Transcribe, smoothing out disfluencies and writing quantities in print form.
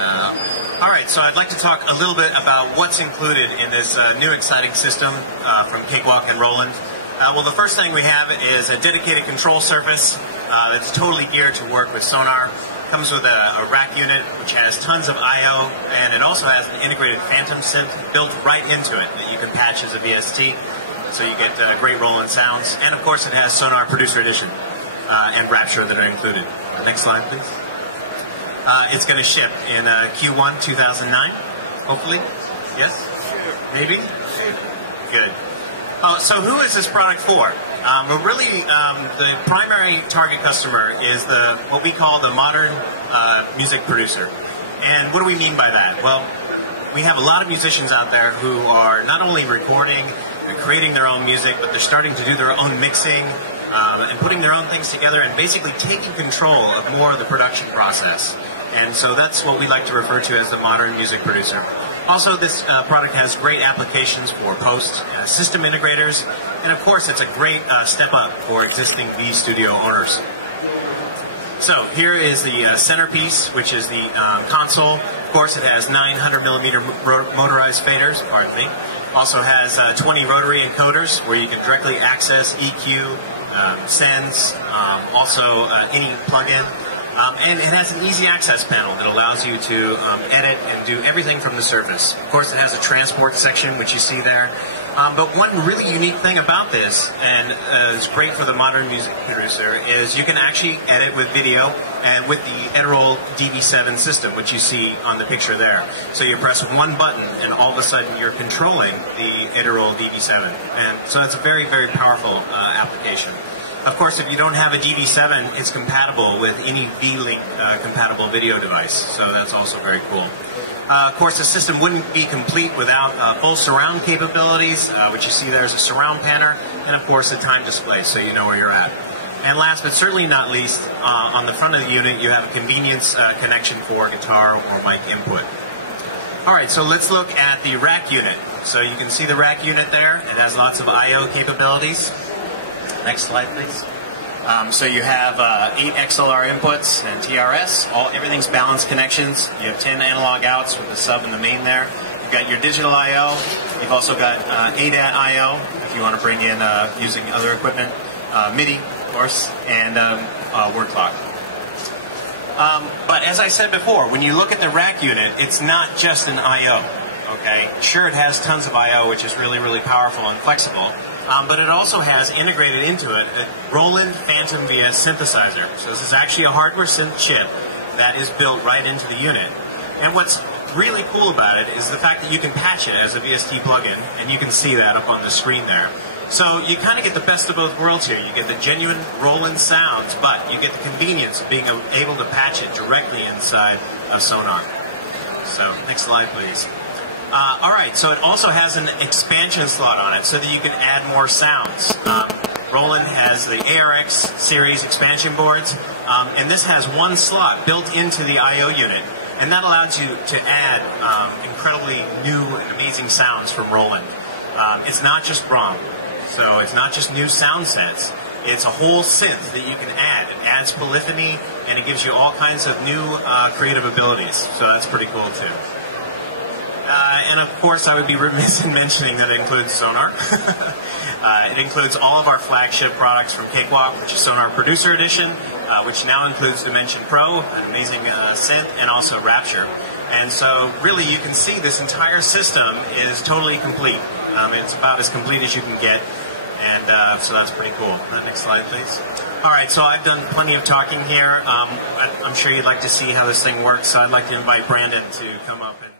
All right, so I'd like to talk a little bit about what's included in this new exciting system from Cakewalk and Roland. Well, the first thing we have is a dedicated control surface that's totally geared to work with sonar. Comes with a rack unit which has tons of I/O, and it also has an integrated phantom synth built right into it that you can patch as a VST, so you get great Roland sounds. And of course, it has Sonar Producer Edition and Rapture that are included. Next slide, please. It's going to ship in Q1 2009, hopefully. Yes? Maybe? Good. So who is this product for? Well, really, the primary target customer is what we call the modern music producer. And what do we mean by that? Well, we have a lot of musicians out there who are not only recording and creating their own music, but they're starting to do their own mixing and putting their own things together and basically taking control of more of the production process. And so that's what we like to refer to as the modern music producer. Also, this product has great applications for post system integrators, and of course, it's a great step up for existing V-Studio owners. So here is the centerpiece, which is the console. Of course, it has 900mm motorized faders, pardon me. Also has 20 rotary encoders where you can directly access EQ, sends, also any plugin. And it has an easy access panel that allows you to edit and do everything from the surface. Of course, it has a transport section, which you see there. But one really unique thing about this, and is great for the modern music producer, is you can actually edit with video and with the Edirol DB7 system, which you see on the picture there. So you press one button, and all of a sudden you're controlling the Edirol DB7. And so it's a very, very powerful application. Of course, if you don't have a DB7, it's compatible with any V-Link compatible video device, so that's also very cool. Of course, the system wouldn't be complete without full surround capabilities, which you see there's a surround panner, and of course a time display, so you know where you're at. And last but certainly not least, on the front of the unit, you have a convenience connection for guitar or mic input. All right, so let's look at the rack unit. So you can see the rack unit there. It has lots of I/O capabilities. Next slide, please. So you have 8 XLR inputs and TRS. Everything's balanced connections. You have 10 analog outs with the sub and the main there. You've got your digital I/O. You've also got ADAT I/O if you want to bring in using other equipment, MIDI, of course, and word clock. But as I said before, when you look at the rack unit, it's not just an I/O. Okay, sure, it has tons of I/O, which is really, really powerful and flexible. But it also has integrated into it a Roland Phantom VS synthesizer. So this is actually a hardware synth chip that is built right into the unit. And what's really cool about it is the fact that you can patch it as a VST plugin, and you can see that up on the screen there. So you kind of get the best of both worlds here. You get the genuine Roland sounds, but you get the convenience of being able to patch it directly inside of Sonar. So next slide, please. All right, so it also has an expansion slot on it so that you can add more sounds. Roland has the ARX series expansion boards, and this has one slot built into the I/O unit, and that allows you to add incredibly new and amazing sounds from Roland. It's not just ROM, so it's not just new sound sets. It's a whole synth that you can add. It adds polyphony, and it gives you all kinds of new creative abilities, so that's pretty cool too. And of course, I would be remiss in mentioning that it includes Sonar. It includes all of our flagship products from Cakewalk, which is Sonar Producer Edition, which now includes Dimension Pro, an amazing synth, and also Rapture. And so, really, you can see this entire system is totally complete. It's about as complete as you can get, and so that's pretty cool. Next slide, please. All right, so I've done plenty of talking here. I'm sure you'd like to see how this thing works, so I'd like to invite Brandon to come up and